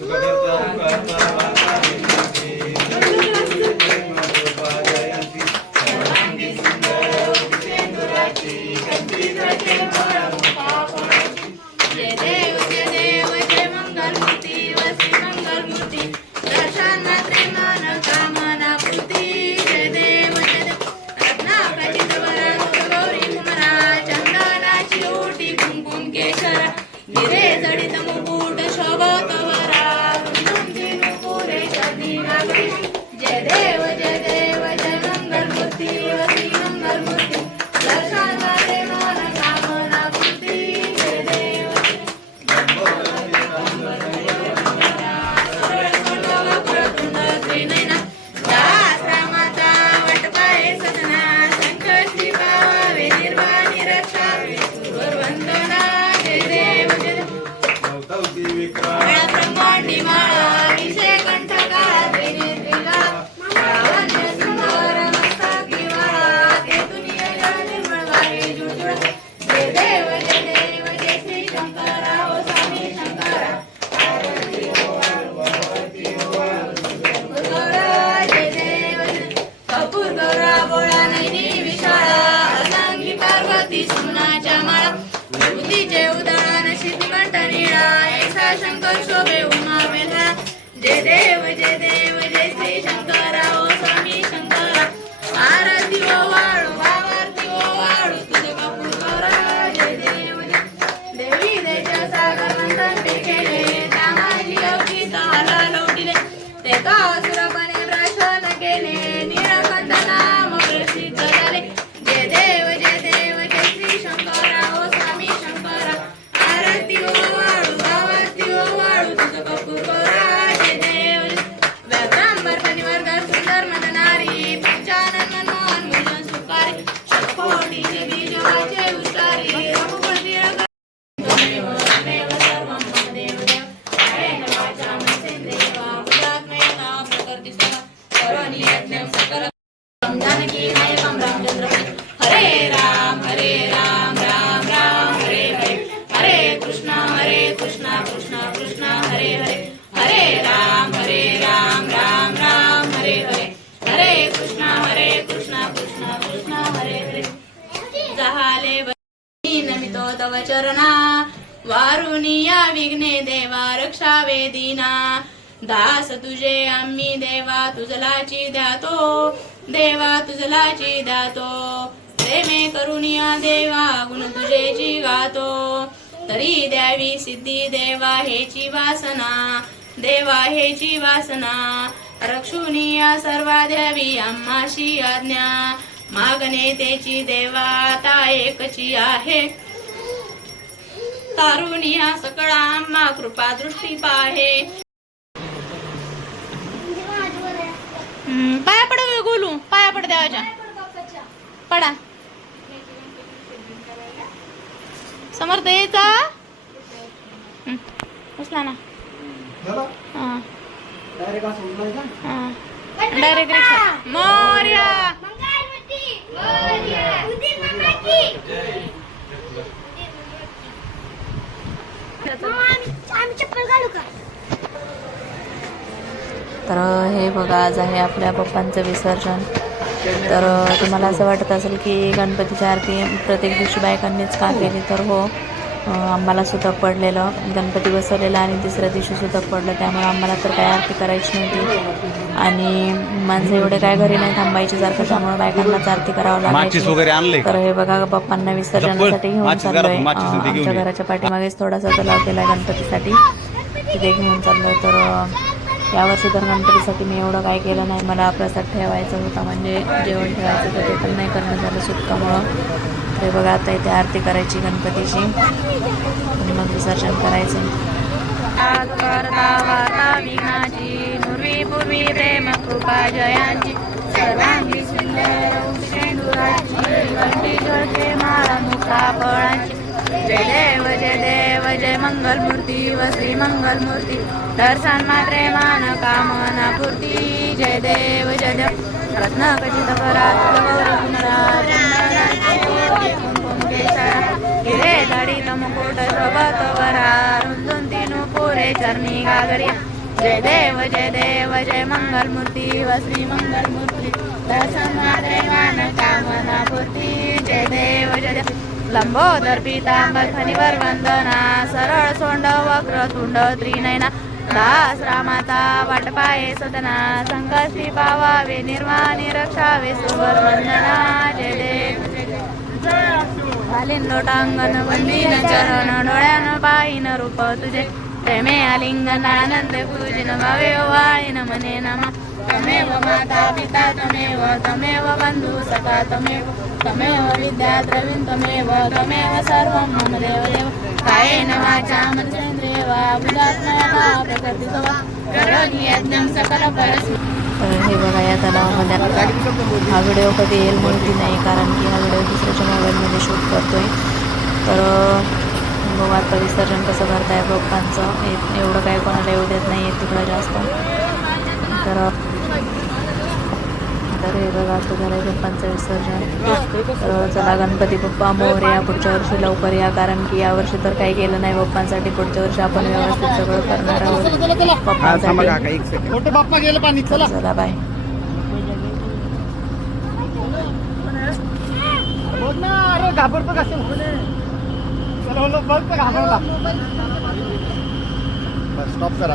拜拜拜拜拜拜 तव चरणा। वारुनिया विघ्ने देवा रक्षा वेदिना। दास तुझे आम्ही देवा तुझलाची द्यातो देवा तुझलाची द्यातो प्रेमे करुनिया देवा गुण तुझेची गातो। तरी द्यावी सिद्धी देवा हेची वासना। देवा हेची वासना। रक्षुनिया सर्वा द्यावी आम्हाशी आज्ञा। मागणे त्याची देवा आता एकची आहे। तारुनिया सकळा आम्हा कृपा दृष्टी पाहे. पाया पड गोलू पाया पड देवाच्या. पडा. समर्थ यायचा बसला ना. हा. हा. Direct rickshaw Morya. तर हे बघा आज आहे आपल्या पप्पांचं विसर्जन. तर तुम्हाला असं वाटत असेल की गणपतीची आरती प्रत्येक दिवशी बायकांनीच का केली? तर हो आम्हाला सुद्धा पडलेलं. गणपती बसवलेला आणि तिसऱ्या दिवशी सुद्धा पडलं. त्यामुळे आम्हाला तर काय आरती करायची नव्हती. आणि माणसं एवढे काय घरी नाही थांबायचे सारखं त्यामुळे बायकांनाच आरती करावं लागायची. आणले? तर हे बघा पप्पांना विसर्जनासाठी घेऊन चाललोय. आमच्या. घराच्या पाठीमागेच थोडासा तलाव केलाय गणपतीसाठी. तिथे घेऊन चाललोय. तर यावर्षी तर गणपतीसाठी मी एवढं काय केलं नाही. मला प्रसाद ठेवायचा होता म्हणजे जेवण ठेवायचं तर ते पण नाही करणं झालं सुटकामुळं. ते बघा आता इथे आरती करायची गणपतीची. आणि मग विसर्जन करायचं. प्रेम कृपा जयांची. सर्वांगी सुंदर जय देव जय देव. जय मंगलमूर्ती व श्री मंगलमूर्ती. दर्शन मात्रे मान कामना पूर्ती. जय देव जय देव रत्न कचित करा कुंकुम धडी मुकुट सोबत वरा. रुंदून तीन रे चरणी गागरिया जय देव जय देव जय मंगल मूर्ती व श्री मंगल मूर्ती दर्शन मात्रे मान लंबोदर पीतांबर फणीवर वंदना सरळ सोंड वक्र तुंड त्रिनयना दास रामाता वाट पाये सदना संकष्टी पावावे निर्मा निरक्षावे सुवर वंदना जय देव जय। देव लोटांगण वंदीन चरण डोळ्यान पाहिन रूप तुझे प्रेमे आलिंगन आनंद पूजन भावे वाळीन मने नमा। तमेव माता पिता तमेव तमेव बन्धु सखा तमेव तमेव विद्या द्रविण तमेव तमेव सर्वं मम देव देव कायेन वाचा मनसेंद्रिय वा बुधात्मना प्रकृती सवा करोमि यज्ञं सकल परस्मै हे बघा या तलावामध्ये हा व्हिडिओ कधी येईल माहिती नाही कारण की हा व्हिडिओ दुसऱ्याच्या मोबाईलमध्ये शूट करतोय. तर बघू आता विसर्जन कसं करताय बाप्पांचं एवढं काय कोणाला येऊ देत नाही आहे तिकडं जास्त. तर तर हे बघा आता झालं आहे बाप्पांचं विसर्जन. तर चला गणपती बाप्पा मोर या पुढच्या वर्षी लवकर या कारण की यावर्षी तर काही केलं नाही बाप्पांसाठी पुढच्या वर्षी आपण व्यवस्थित सगळं करणार आहोत. बाप्पांसाठी. एक सेकंड मोठे बाप्पा गेलं पाणी चला. चला. बाय. घाबरतो कसं चला बघ घाबरला स्टॉप करा